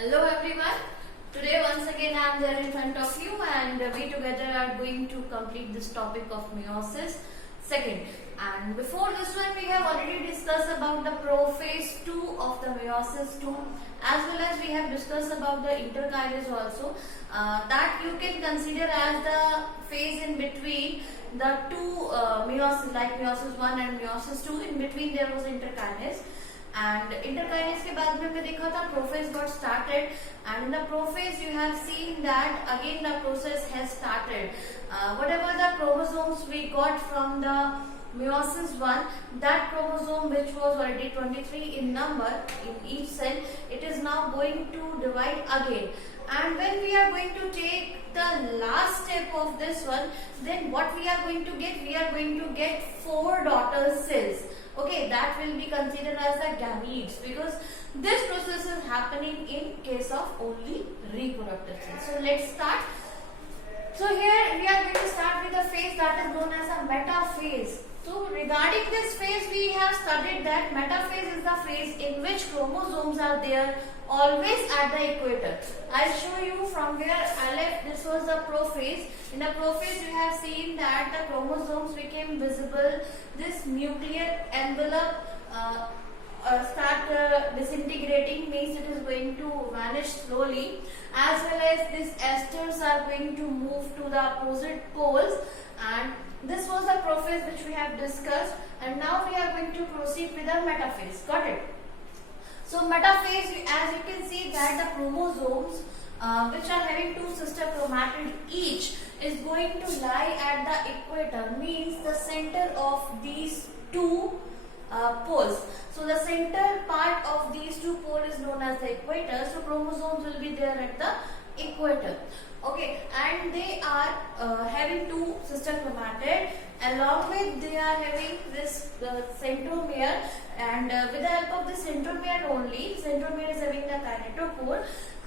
Hello everyone. Today once again I am there in front of you and we together are going to complete this topic of meiosis second. And before this one we have already discussed about the prophase 2 of the meiosis 2 as well as we have discussed about the interkinase also. That you can consider as the phase in between the two meiosis like meiosis 1 and meiosis 2. In between there was interkinase. And interkinase के बाद में हमने देखा था prophase got started and in the prophase you have seen that again the process has started. Whatever the chromosomes we got from the meiosis 1, that chromosome which was already 23 in number in each cell, it is now going to divide again. And when we are going to take the last step of this one, then what we are going to get? We are going to get 4 daughter cells. Okay, that will be considered as the gametes because this process is happening in case of only reproductive cells. So let's start. So here we are going to start with a phase that is known as a metaphase. So regarding this phase we have studied that metaphase is the phase in which chromosomes are there always at the equator. I'll show you from where I left. This was the prophase. In the prophase you have seen that the chromosomes became visible. This nuclear envelope start disintegrating, means it is going to vanish slowly, as well as these esters are going to move to the opposite poles, and this was the prophase which we have discussed. And now we are going to proceed with the metaphase. Got it? So metaphase, as you can see that the chromosomes which are having 2 sister chromatids each is going to lie at the equator, means the center of these 2 poles. So the center part of these 2 poles is known as the equator. So chromosomes will be there at the equator. Okay, and they are having 2 sister chromatids. Along with they are having this centromere, and with the help of the centromere only, centromere is having the kinetochore,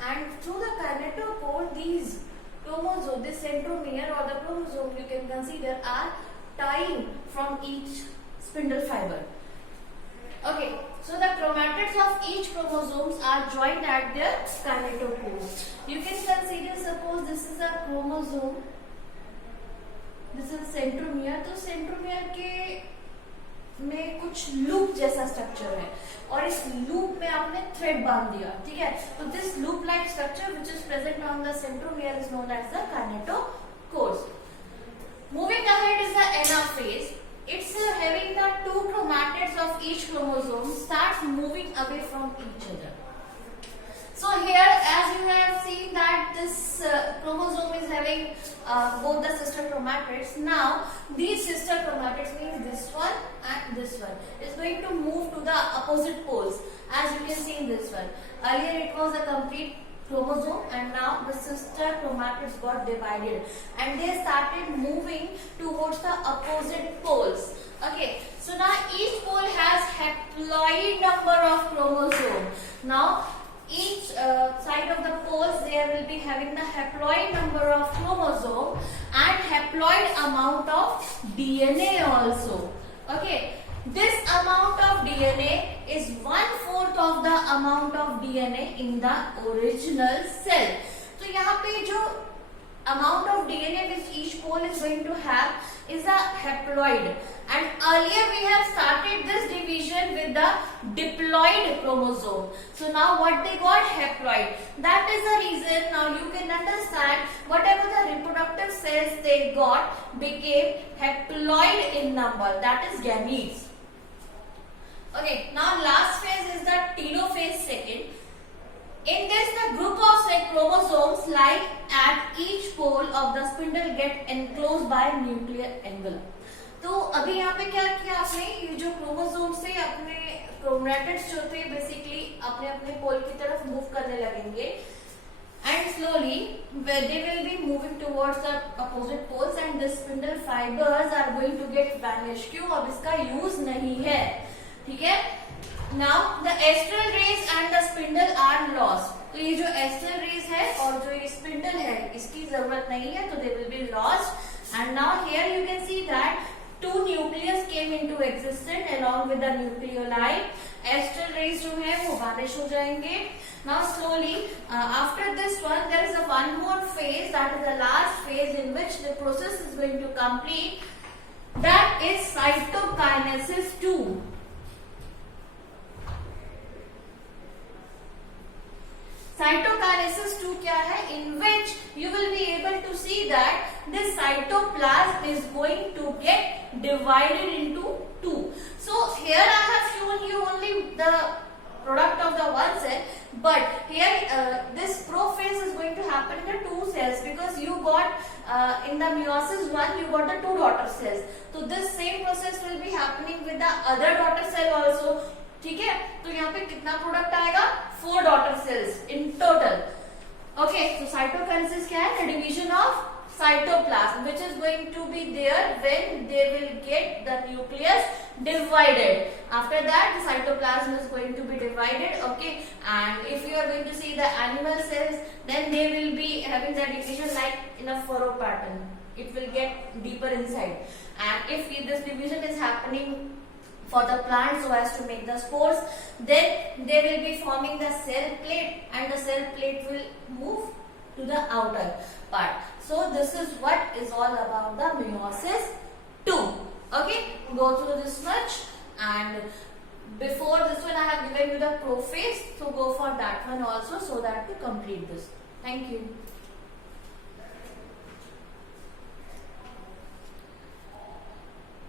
and through the kinetochore these chromosomes, this centromere or the chromosome you can consider are tying from each spindle fiber. Okay, so the chromatids of each chromosomes are joined at their kinetochore. You can consider, suppose this is a chromosome, this is centromere. तो centromere के में कुछ loop जैसा structure है और इस loop में आपने थ्रेड बांध दिया, ठीक है. तो this loop like structure which is present on the centromere is known as the kinetochores. Moving ahead is the anaphase. It's having the 2 chromatids of each chromosome starts moving away from each other. So here, as you have seen that this chromosome is having both the sister chromatids. Now these sister chromatids, means this one and this one, is going to move to the opposite poles, as you can see in this one. Earlier it was a complete chromosome and now the sister chromatids got divided and they started moving towards the opposite poles. Okay, so now each pole has haploid number of chromosomes. Now each side of the poles there will be having the haploid number of chromosome and haploid amount of DNA also. Okay, this amount of DNA is 1/4 of the amount of DNA in the original cell. तो यहाँ पे जो amount of DNA which each pole is going to have is a haploid, and earlier we have started this division with the diploid chromosome. So now what they got? Haploid. That is the reason now you can understand whatever the reproductive cells they got became haploid in number, that is gametes. Okay, now last phase is the telophase second. In this, the group of chromosomes lie at each pole of the spindle get enclosed by nuclear envelope. तो अभी यहाँ पे क्या किया आपने, ये जो chromosome से अपने क्रोमैटिड्स जो थे बेसिकली अपने अपने पोल की तरफ मूव करने लगेंगे and slowly they will be moving towards the opposite poles and the spindle fibers are going to get vanished. क्यों? अब इसका यूज नहीं है, ठीक है. Now the astral rays and the spindle are lost. तो ये जो astral rays है और जो ये spindle है इसकी जरूरत नहीं है, तो they will be lost. And now here you can see that 2 nucleus came into existence along with the nucleoli. Astral rays जो है वो vanish हो जाएंगे. Now slowly slowly. After this one, there is a one more phase, that is the last phase in which the process is going to complete. That is cytokinesis 2. Cytokinesis 2 क्या है? In which you will be able to see that this cytoplasm is going to get divided into two. So here I have shown you only the product of the one cell, but here this prophase is going to happen in the two cells, because you got in the meiosis 1 you got the two daughter cells. So this same process will be happening with the other daughter cell also. ठीक है, तो यहाँ पे कितना product आएगा? 4 daughter cells in total. Okay, so cytokinesis क्या है? The division of cytoplasm, which is going to be there when they will get the nucleus divided. After that, the cytoplasm is going to be divided. Okay, and if you are going to see the animal cells, then they will be having the division like in a furrow pattern. It will get deeper inside. And if this division is happening for the plant so as to make the spores, then they will be forming the cell plate, and the cell plate will move to the outer part. So this is what is all about the meiosis 2. Okay, go through this much, and before this one I have given you the prophase, so go for that one also so that to complete this. Thank you.